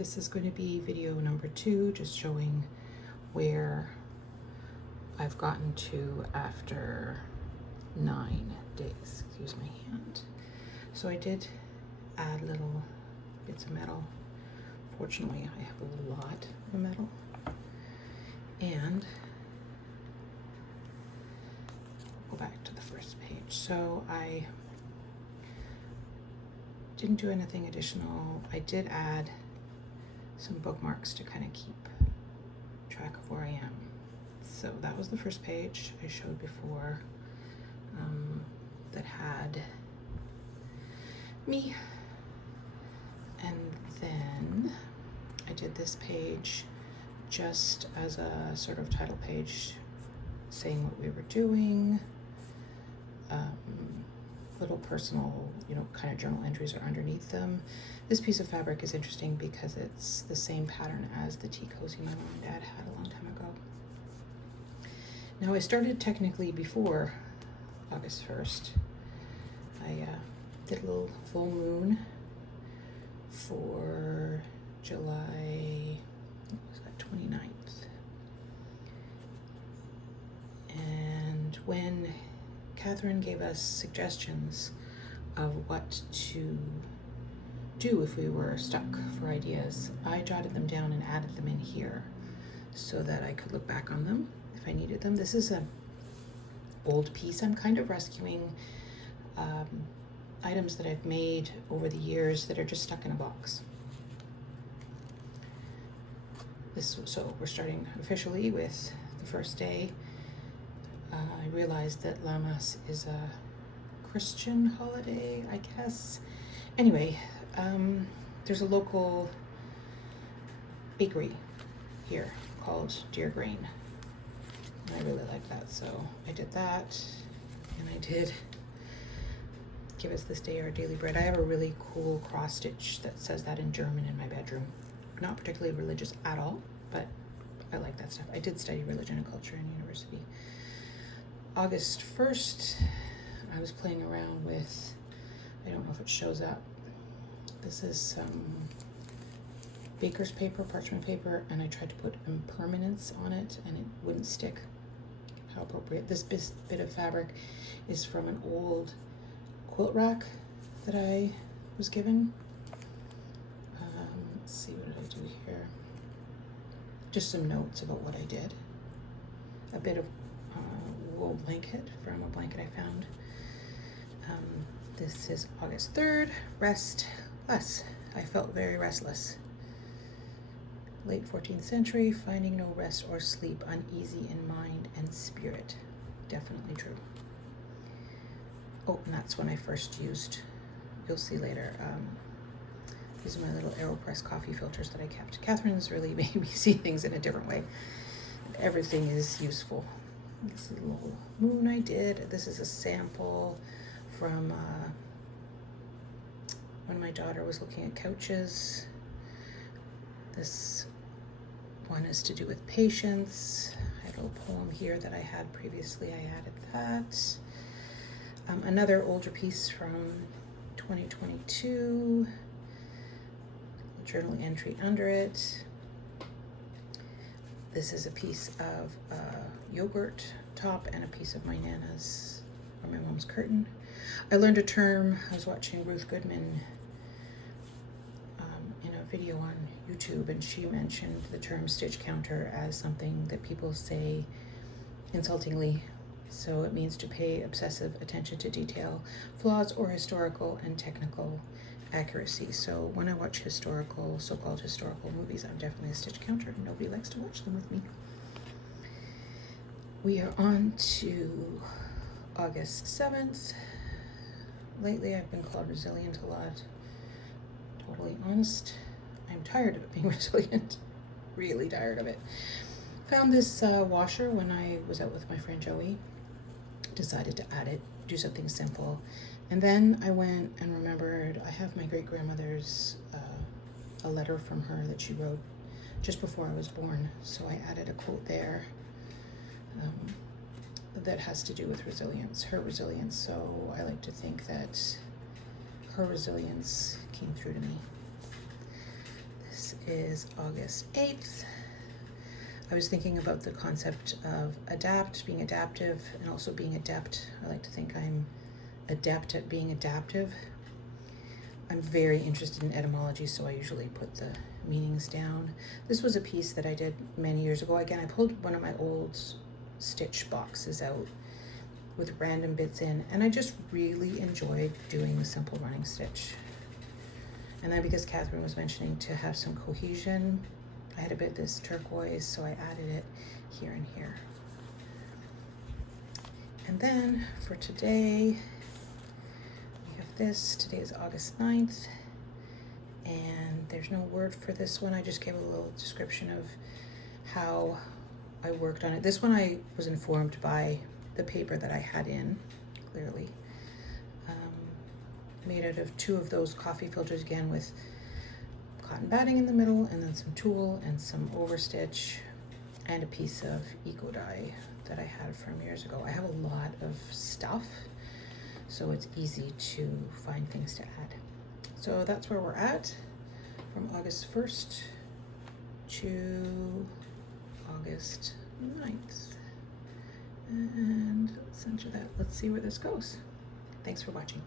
This is going to be video number 2, just showing where I've gotten to after 9 days. Excuse my hand. So I did add little bits of metal. Fortunately, I have a lot of metal. And go back to the first page. So I didn't do anything additional. I did add some bookmarks to kind of keep track of where I am. So that was the first page I showed before, that had me. And then I did this page just as a sort of title page saying what we were doing. Little personal, kind of journal entries are underneath them. This piece of fabric is interesting because it's the same pattern as the tea cozy my mom and dad had a long time ago. Now I started technically before August 1st. I did a little full moon for July, what was that, 29th. And when Catherine gave us suggestions of what to do if we were stuck for ideas, I jotted them down and added them in here so that I could look back on them if I needed them. This is an old piece. I'm kind of rescuing items that I've made over the years that are just stuck in a box. So we're starting officially with the first day. I realized that Lammas is a Christian holiday, I guess. Anyway, there's a local bakery here called Dear Grain. And I really like that, so I did that. And I did give us this day our daily bread. I have a really cool cross stitch that says that in German in my bedroom. Not particularly religious at all, but I like that stuff. I did study religion and culture in university. August 1st, I was playing around with, I don't know if it shows up, this is some baker's paper, parchment paper, and I tried to put impermanence on it and it wouldn't stick. How appropriate. This bit of fabric is from an old quilt rack that I was given. Let's see, what did I do here? Just some notes about what I did. A bit of wool blanket from a blanket I found. This is August 3rd, restless. I felt very restless. Late 14th century, finding no rest or sleep, uneasy in mind and spirit. Definitely true. Oh, and that's when I first used, you'll see later, these are my little AeroPress coffee filters that I kept. Catherine's really made me see things in a different way. Everything is useful. This is a little moon I did. This is a sample from when my daughter was looking at couches. This one is to do with patience. I had a little poem here that I had previously. I added that. Another older piece from 2022. Journal entry under it. This is a piece of yogurt top and a piece of my Nana's or my mom's curtain. I learned a term. I was watching Ruth Goodman in a video on YouTube, and she mentioned the term stitch counter as something that people say insultingly. So it means to pay obsessive attention to detail, flaws, or historical and technical accuracy. So when I watch historical, so-called historical movies, I'm definitely a stitch counter. Nobody likes to watch them with me. We are on to August 7th. Lately, I've been called resilient a lot. Totally honest. I'm tired of being resilient. Really tired of it. Found this washer when I was out with my friend Joey. Decided to add it, do something simple. And then I went and remembered I have my great-grandmother's, a letter from her that she wrote just before I was born. So I added a quote there that has to do with resilience, her resilience. So I like to think that her resilience came through to me. This is August 8th. I was thinking about the concept of adapt, being adaptive, and also being adept. I like to think I'm adept at being adaptive. I'm very interested in etymology, so I usually put the meanings down. This was a piece that I did many years ago. Again, I pulled one of my old stitch boxes out with random bits in, and I just really enjoyed doing the simple running stitch. And then because Catherine was mentioning to have some cohesion, I had a bit of this turquoise, so I added it here and here. And then for today, we have this. Today is August 9th, and there's no word for this one. I just gave a little description of how I worked on it. This one I was informed by the paper that I had in, clearly. Made out of 2 of those coffee filters, again with cotton batting in the middle, and then some tulle and some overstitch, and a piece of eco dye that I had from years ago. I have a lot of stuff, so it's easy to find things to add. So that's where we're at from August 1st to August 9th. And let's enter that. Let's see where this goes. Thanks for watching.